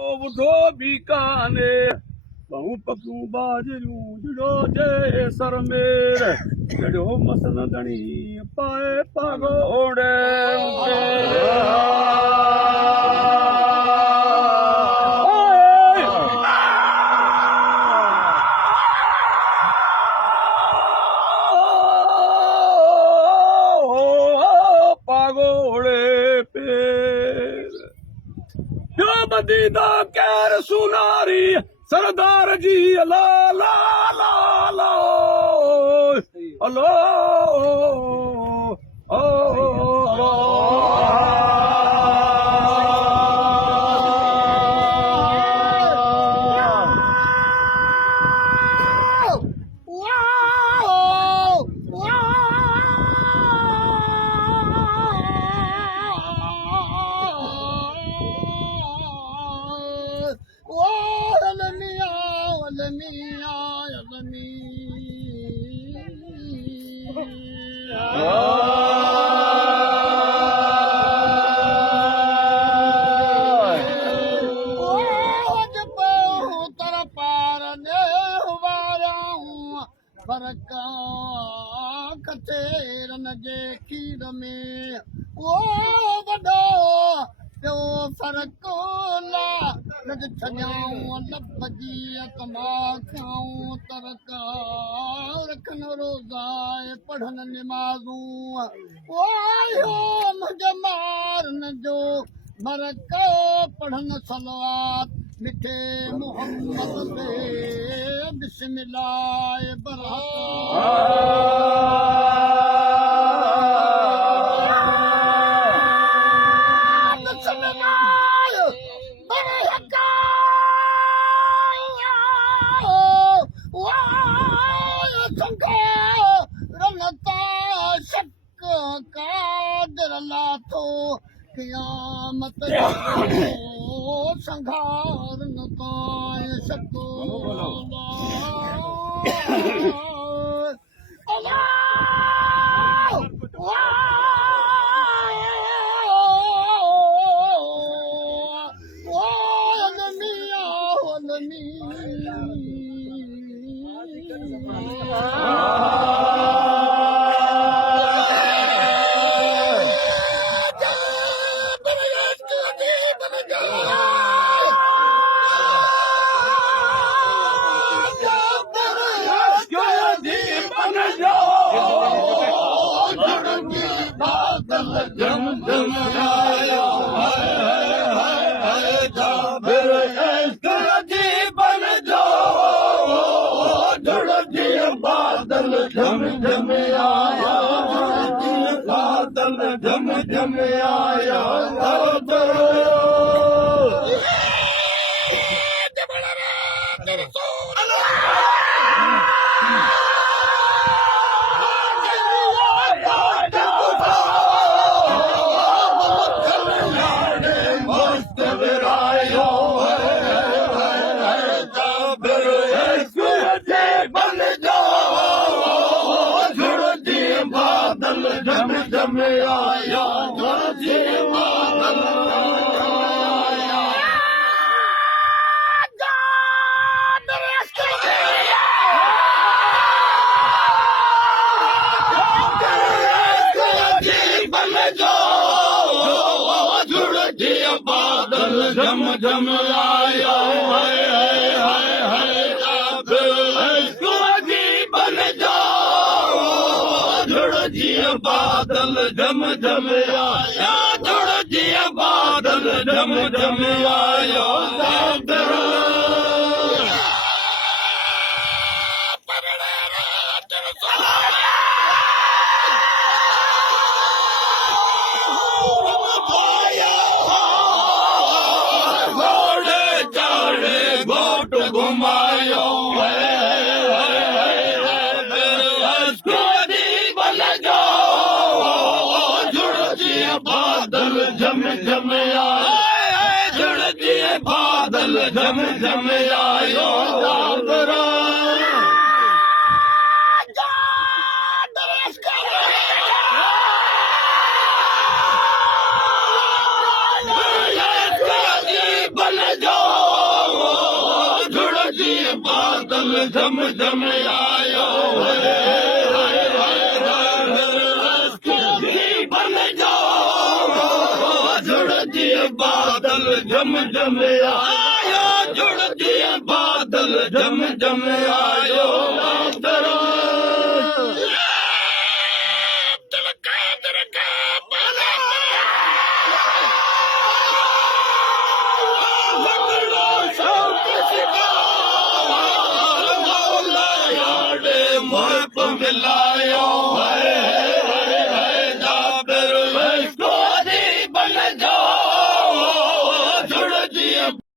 ॿुधो बीकाने बहु पकूं बाजरियूं जुड़ो जे सर मेर जड़ो मसन दणी पाए पागोड़े पागोड़े पे मदीना कैर सुनारी सरदार जी अला ला ला ला अलो खीर में वो वॾो पियो फ़र्क़ु लॻ छॾियाऊं लब जी कमा खाऊं तरका रखन रोज़ाए पढ़नि निमाज़ूं वो आयो मुंहिंजे मारन जो बरक पढ़नि सलवात मिठे मोहम्मद ते बिस्मिल्लाह क़यामत संघार न ताए सको झम झम आया बादल झम झम आया झम झम आया बादल झम झम आया बादल झम झम आया जुड़ जिया बादल झम झम आया घोड़े चाड़े गोट घुमायो बादल झम झम आया जुड़ जिए बादल झम झम आयो बन जाओ ਬਾਦਲ ਜਮ ਜਮ ਆਇਓ ਬਨ ਜਾਓ ਜੁੜ ਜੀ ਬਾਦਲ ਜਮ ਜਮ ਆਇਓ ਜੁੜ ਜੀ ਬਾਦਲ ਜਮ ਜਮ ਆਇਓ ਮਿਲਾਇਓ